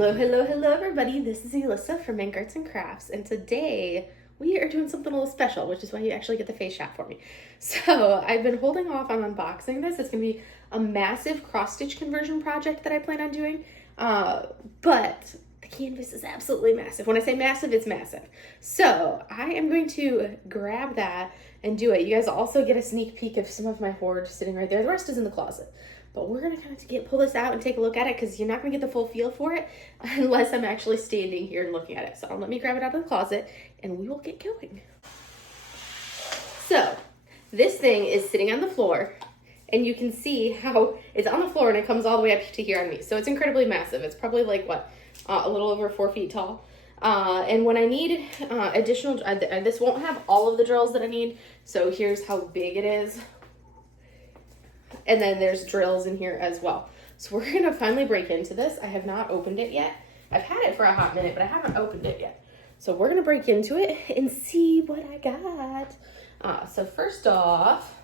Hello, hello, hello everybody. This is Alyssa from Mank Arts and Crafts, and today we are doing something a little special, which is why you actually get the face shot for me. So I've been holding off on unboxing this. It's going to be a massive cross-stitch conversion project that I plan on doing, but the canvas is absolutely massive. When I say massive, it's massive. So I am going to grab that and do it. You guys also get a sneak peek of some of my hoard sitting right there. The rest is in the closet. But we're going to kind of pull this out and take a look at it because you're not going to get the full feel for it unless I'm actually standing here and looking at it. So let me grab it out of the closet and we will get going. So this thing is sitting on the floor and you can see how it's on the floor and it comes all the way up to here on me. So it's incredibly massive. It's probably like what, a little over 4 feet tall. And when I need additional, this won't have all of the drills that I need. So here's how big it is. And then there's drills in here as well. So we're going to finally break into this. I have not opened it yet. I've had it for a hot minute, but I haven't opened it yet. So we're going to break into it and see what I got. So first off,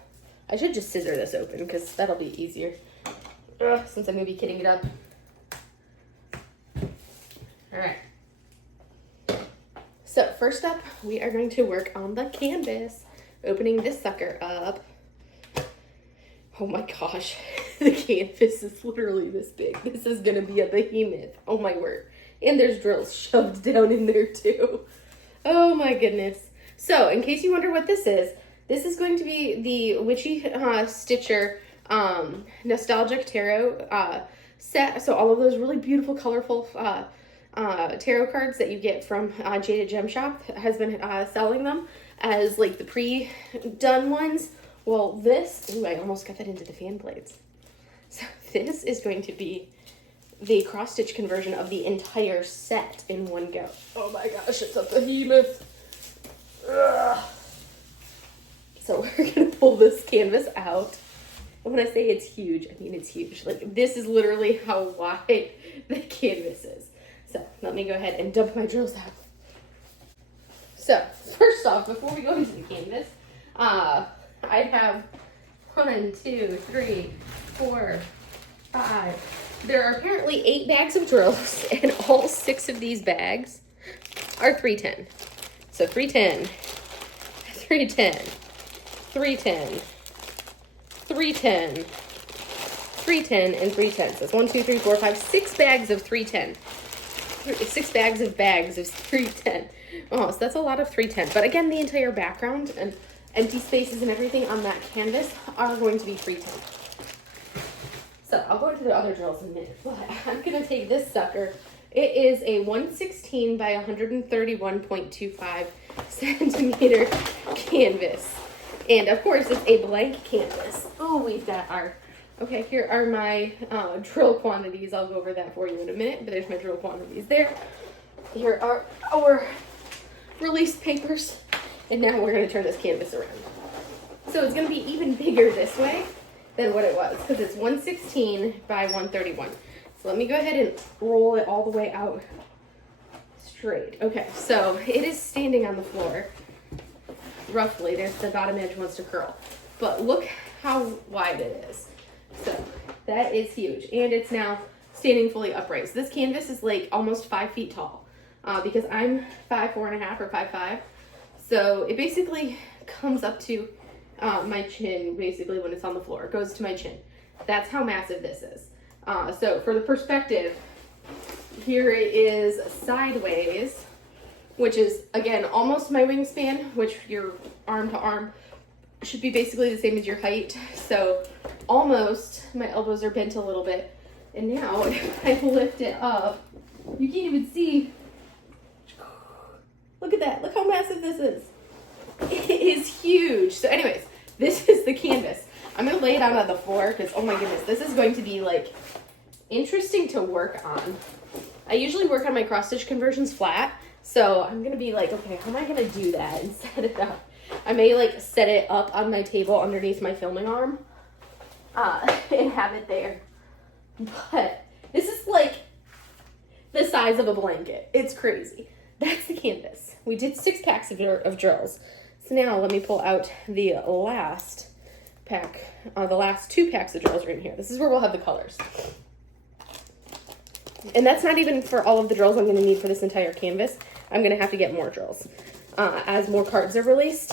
I should just scissor this open because that'll be easier since I'm going to be kitting it up. All right. So first up, we are going to work on the canvas. Opening this sucker up. Oh my gosh, the canvas is literally this big. This is gonna be a behemoth. Oh my word. And there's drills shoved down in there too. Oh my goodness. So in case you wonder what this is going to be the Witchy Stitcher Nostalgic Tarot set. So all of those really beautiful, colorful tarot cards that you get from Jaded Gem Shop has been selling them as like the pre-done ones. Well, this, ooh, I almost got that into the fan blades. So this is going to be the cross-stitch conversion of the entire set in one go. Oh my gosh, it's a behemoth. Ugh. So we're gonna pull this canvas out. And when I say it's huge, I mean it's huge. Like this is literally how wide the canvas is. So let me go ahead and dump my drills out. So first off, before we go into the canvas, I have 1, 2, 3, 4, 5. There are apparently 8 bags of drills, and all 6 of these bags are 310. So 310, 310, 310, 310, 310, and 310. So it's 1, 2, 3, 4, 5, 6 bags of 310. 6 bags of 310. Oh, so that's a lot of 310. But again, the entire background and empty spaces and everything on that canvas are going to be 310. So I'll go into the other drills in a minute, but I'm going to take this sucker. It is a 116 by 131.25 centimeter canvas. And of course, it's a blank canvas. Oh, we've got our, okay, here are my drill quantities. I'll go over that for you in a minute, but there's my drill quantities there. Here are our release papers. And now we're going to turn this canvas around. So it's going to be even bigger this way than what it was because it's 116 by 131. So let me go ahead and roll it all the way out straight. Okay, so it is standing on the floor. Roughly, there's the bottom edge wants to curl. But look how wide it is. So that is huge. And it's now standing fully upright. So this canvas is like almost 5 feet tall because I'm 5'4.5" or 5'5". So it basically comes up to my chin, basically, when it's on the floor. It goes to my chin. That's how massive this is. So for the perspective, here it is sideways, which is, again, almost my wingspan, which your arm to arm should be basically the same as your height. So almost my elbows are bent a little bit. And now if I lift it up, you can't even see. Look at that. Look how massive this is. It is huge. So anyways, this is the canvas. I'm going to lay it out on the floor because, oh my goodness, this is going to be, like, interesting to work on. I usually work on my cross-stitch conversions flat. So I'm going to be like, okay, how am I going to do that and set it up? I may, like, set it up on my table underneath my filming arm and have it there. But this is, like, the size of a blanket. It's crazy. That's the canvas. We did 6 packs of drills. So now let me pull out the last pack. The last 2 packs of drills are in here. This is where we'll have the colors. And that's not even for all of the drills I'm going to need for this entire canvas. I'm going to have to get more drills as more cards are released.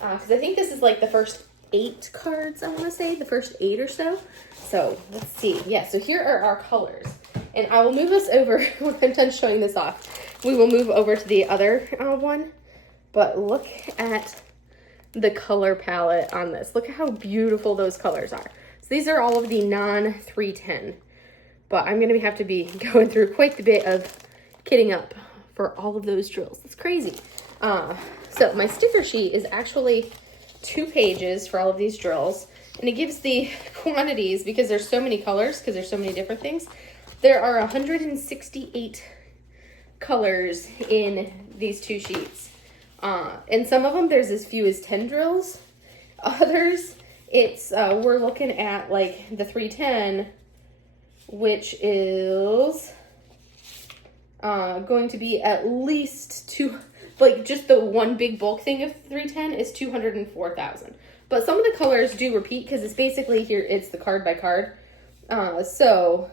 Because I think this is like the first 8 cards, I want to say. The first 8 or so. So, let's see. Yeah, so here are our colors. And I will move us over, when I'm done showing this off, we will move over to the other one. But look at the color palette on this. Look at how beautiful those colors are. So these are all of the non-310. But I'm going to have to be going through quite the bit of kitting up for all of those drills. It's crazy. So my sticker sheet is actually 2 pages for all of these drills. And it gives the quantities, because there's so many colors, because there's so many different things. There are 168 colors in these 2 sheets. And some of them, there's as few as 10 drills. Others, it's, we're looking at like the 310, which is going to be at least 2, like just the one big bulk thing of 310 is 204,000. But some of the colors do repeat because it's basically here, it's the card by card. So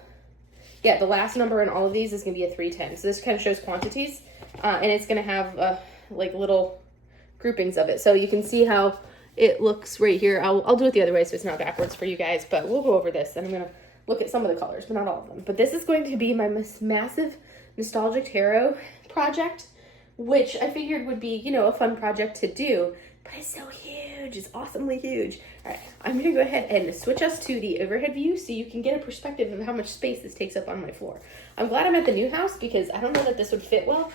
yeah, the last number in all of these is going to be a 310. So this kind of shows quantities, and it's going to have like little groupings of it. So you can see how it looks right here. I'll do it the other way so it's not backwards for you guys, but we'll go over this and I'm going to look at some of the colors, but not all of them. But this is going to be my massive nostalgic tarot project, which I figured would be, you know, a fun project to do, but it's so huge. It's awesomely huge. All right, I'm going to go ahead and switch us to the overhead view so you can get a perspective of how much space this takes up on my floor. I'm glad I'm at the new house because I don't know that this would fit well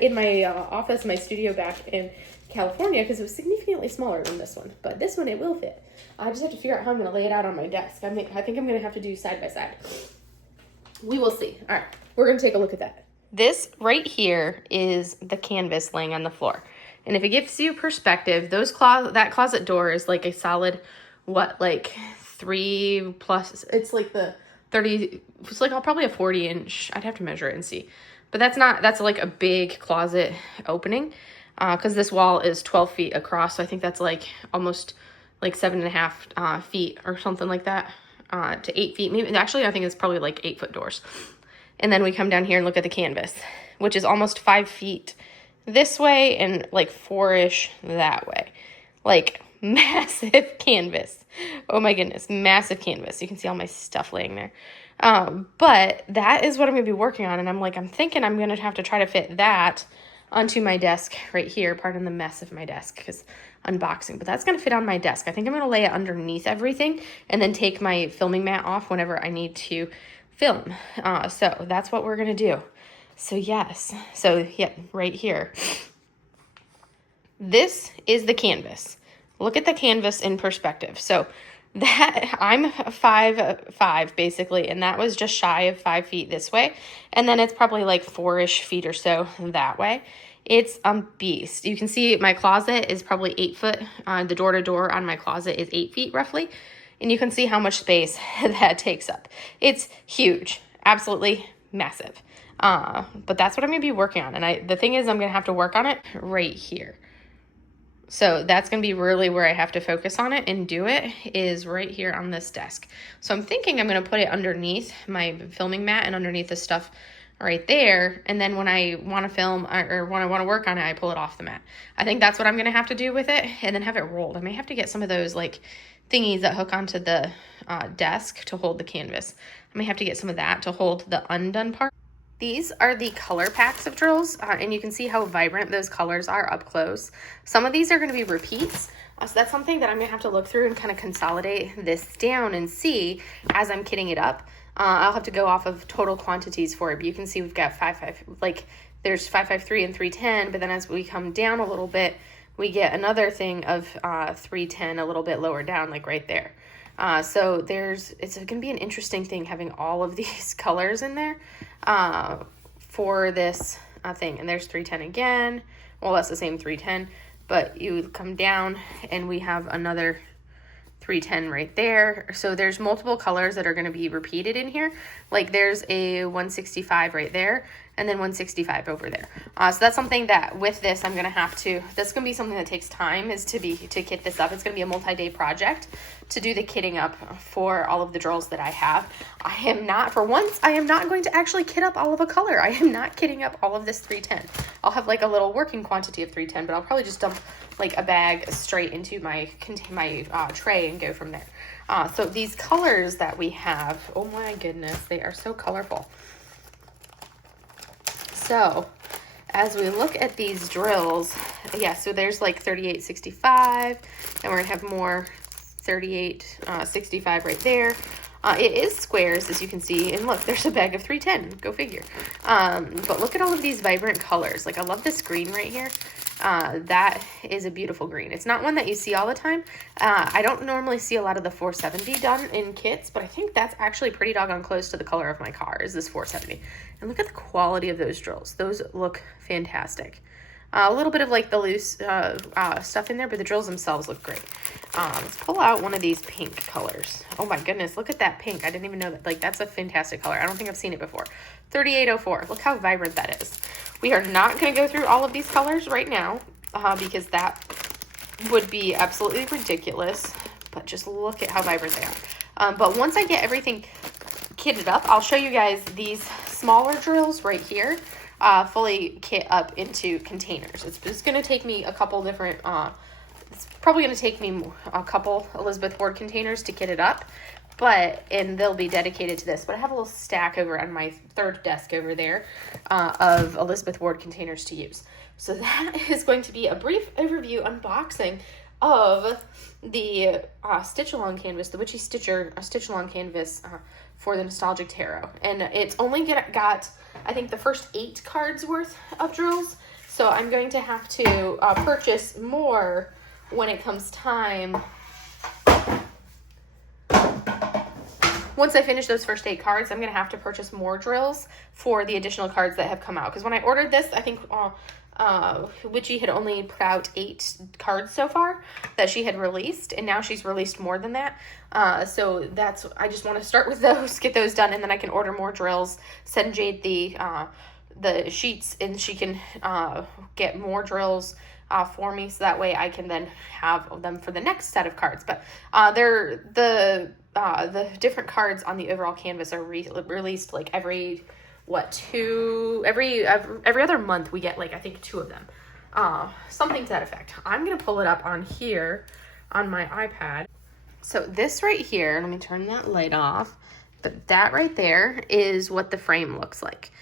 in my office, my studio back in California, because it was significantly smaller than this one. But this one, it will fit. I just have to figure out how I'm going to lay it out on my desk. I think I'm going to have to do side by side. We will see. All right, we're going to take a look at that. This right here is the canvas laying on the floor. And if it gives you perspective, that closet door is like a solid, like 3 plus, it's like the 30, it's like probably a 40-inch. I'd have to measure it and see. But that's like a big closet opening because this wall is 12 feet across. So I think that's like almost like 7.5 feet or something like that to 8 feet. Maybe actually, I think it's probably like 8-foot doors. And then we come down here and look at the canvas, which is almost 5 feet this way and like 4-ish that way. Like massive canvas. Oh my goodness, massive canvas. You can see all my stuff laying there. But that is what I'm going to be working on. And I'm thinking I'm going to have to try to fit that onto my desk right here. Pardon the mess of my desk because unboxing, but that's going to fit on my desk. I think I'm going to lay it underneath everything and then take my filming mat off whenever I need to film. So that's what we're going to do. So yes, so yeah, right here. This is the canvas. Look at the canvas in perspective. So that I'm 5'5" basically, and that was just shy of 5 feet this way. And then it's probably like 4-ish feet or so that way. It's a beast. You can see my closet is probably 8 foot. The door to door on my closet is 8 feet roughly. And you can see how much space that takes up. It's huge, absolutely massive. But that's what I'm going to be working on. And the thing is, I'm going to have to work on it right here. So that's going to be really where I have to focus on it and do it is right here on this desk. So I'm thinking I'm going to put it underneath my filming mat and underneath the stuff right there. And then when I want to film or when I want to work on it, I pull it off the mat. I think that's what I'm going to have to do with it and then have it rolled. I may have to get some of those like thingies that hook onto the desk to hold the canvas. I may have to get some of that to hold the undone part. These are the color packs of drills, and you can see how vibrant those colors are up close. Some of these are going to be repeats, so that's something that I'm going to have to look through and kind of consolidate this down and see as I'm kitting it up. I'll have to go off of total quantities for it, but you can see we've got 5.5, like there's 5.53 and 310, but then as we come down a little bit, we get another thing of 310 a little bit lower down, like right there. So it's going to be an interesting thing having all of these colors in there for this thing. And there's 310 again. Well, that's the same 310, but you come down and we have another 310 right there. So there's multiple colors that are going to be repeated in here. Like there's a 165 right there. and then 165 over there. So that's something that with this, I'm going to have to, that's going to be something that takes time is to kit this up. It's going to be a multi-day project to do the kitting up for all of the drills that I have. I am not, for once, I am not going to actually kit up all of a color. I am not kitting up all of this 310. I'll have like a little working quantity of 310, but I'll probably just dump like a bag straight into my tray and go from there. So these colors that we have, oh my goodness, they are so colorful. So as we look at these drills, yeah, so there's like 3865, and we're gonna have more 3865 right there. It is squares, as you can see, and look, there's a bag of 310, go figure. But look at all of these vibrant colors. Like, I love this green right here. That is a beautiful green. It's not one that you see all the time. I don't normally see a lot of the 470 done in kits, but I think that's actually pretty doggone close to the color of my car, is this 470. And look at the quality of those drills. Those look fantastic. A little bit of like the loose stuff in there, but the drills themselves look great. Let's pull out one of these pink colors. Oh my goodness, look at that pink. I didn't even know that. Like, that's a fantastic color. I don't think I've seen it before. 3804. Look how vibrant that is. We are not going to go through all of these colors right now because that would be absolutely ridiculous. But just look at how vibrant they are. But once I get everything kitted up, I'll show you guys these smaller drills right here. Fully kit up into containers. It's just going to take me a couple different, it's probably going to take me a couple Elizabeth Ward containers to kit it up, and they'll be dedicated to this. But I have a little stack over on my third desk over there of Elizabeth Ward containers to use. So that is going to be a brief overview unboxing of the stitch-along canvas, the Witchy stitch-along canvas for the Nostalgic Tarot. And it's only got, I think, the first 8 cards worth of drills. So I'm going to have to purchase more when it comes time. Once I finish those first 8 cards, I'm going to have to purchase more drills for the additional cards that have come out. Because when I ordered this, I think Witchy had only put out 8 cards so far that she had released, and now she's released more than that. So I just want to start with those, get those done, and then I can order more drills, send Jade the sheets, and she can get more drills for me, so that way I can then have them for the next set of cards. But the different cards on the overall canvas are released like every other month. We get like, I think, 2 of them, something to that effect. I'm gonna pull it up on here on my iPad. So this right here, let me turn that light off, but that right there is what the frame looks like.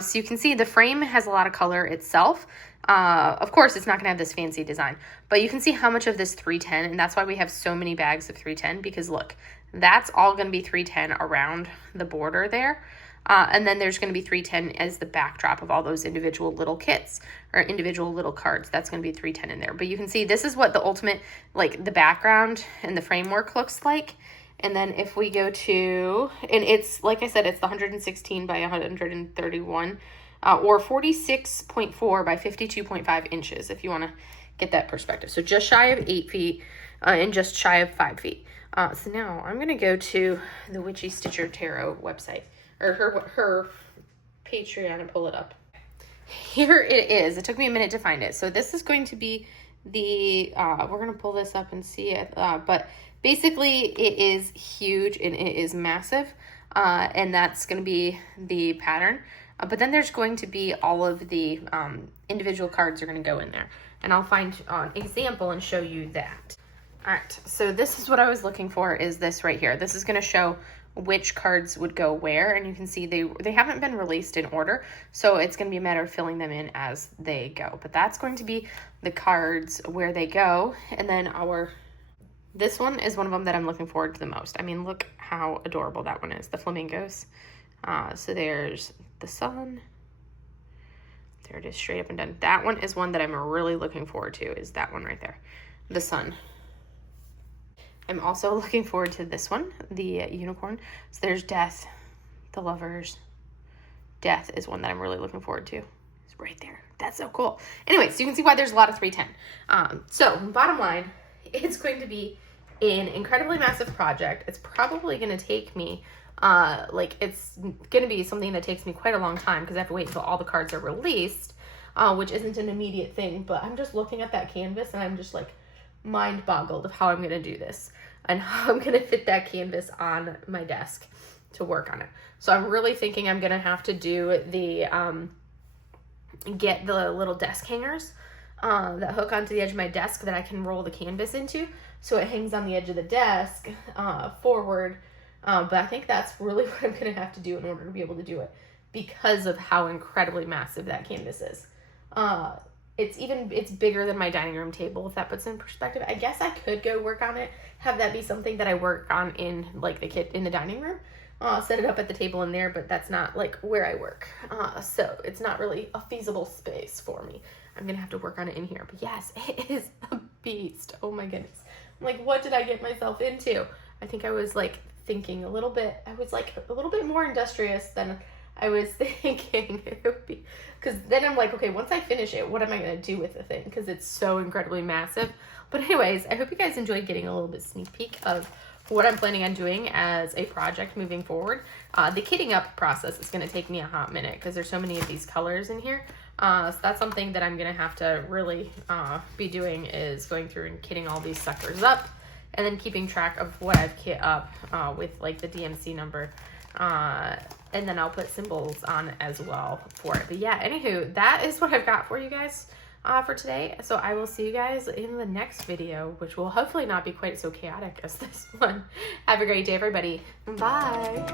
So you can see the frame has a lot of color itself. Of course, it's not going to have this fancy design, but you can see how much of this 310, and that's why we have so many bags of 310, because look, that's all going to be 310 around the border there. And then there's going to be 310 as the backdrop of all those individual little kits or individual little cards. That's going to be 310 in there. But you can see this is what the ultimate, like the background and the framework looks like. And then if we go to, and it's, like I said, it's the 116 by 131 or 46.4 by 52.5 inches, if you want to get that perspective. So just shy of 8 feet and just shy of 5 feet. So now I'm going to go to the Witchy Stitcher Tarot website, or her Patreon, and pull it up. Here it is. It took me a minute to find it. So this is going to be the, we're going to pull this up and see it, but basically it is huge and it is massive, and that's going to be the pattern. But then there's going to be all of the individual cards are going to go in there, and I'll find an example and show you that. All right, so this is what I was looking for, is this right here. This is going to show which cards would go where, and you can see they haven't been released in order, so it's going to be a matter of filling them in as they go. But that's going to be the cards where they go, and then this one is one of them that I'm looking forward to the most. I mean, look how adorable that one is, the flamingos. So there's the sun. There it is, straight up and done. That one is one that I'm really looking forward to, is that one right there, the sun. I'm also looking forward to this one, the unicorn. So there's death, the lovers. Death is one that I'm really looking forward to. It's right there. That's so cool. Anyway, so you can see why there's a lot of 310. So bottom line, it's going to be an incredibly massive project. It's probably going to take me Like it's gonna be something that takes me quite a long time because I have to wait until all the cards are released, which isn't an immediate thing. But I'm just looking at that canvas and I'm just like mind boggled of how I'm gonna do this and how I'm gonna fit that canvas on my desk to work on it. So I'm really thinking I'm gonna have to do the get the little desk hangers that hook onto the edge of my desk that I can roll the canvas into, so it hangs on the edge of the desk forward. But I think that's really what I'm gonna have to do in order to be able to do it, because of how incredibly massive that canvas is. It's bigger than my dining room table, if that puts it in perspective. I guess I could go work on it, have that be something that I work on in like in the dining room, set it up at the table in there, but that's not like where I work. So it's not really a feasible space for me. I'm gonna have to work on it in here. But yes, it is a beast. Oh my goodness. I'm like, what did I get myself into? I think I was like thinking a little bit more industrious than I was thinking it would be. Because then I'm like, okay, once I finish it, what am I going to do with the thing? Because it's so incredibly massive. But anyways, I hope you guys enjoyed getting a little bit sneak peek of what I'm planning on doing as a project moving forward. The kitting up process is going to take me a hot minute because there's so many of these colors in here. So that's something that I'm going to have to really be doing, is going through and kitting all these suckers up and then keeping track of what I've kit up with like the DMC number. And then I'll put symbols on as well for it. But yeah, anywho, that is what I've got for you guys for today. So I will see you guys in the next video, which will hopefully not be quite so chaotic as this one. Have a great day, everybody. Bye.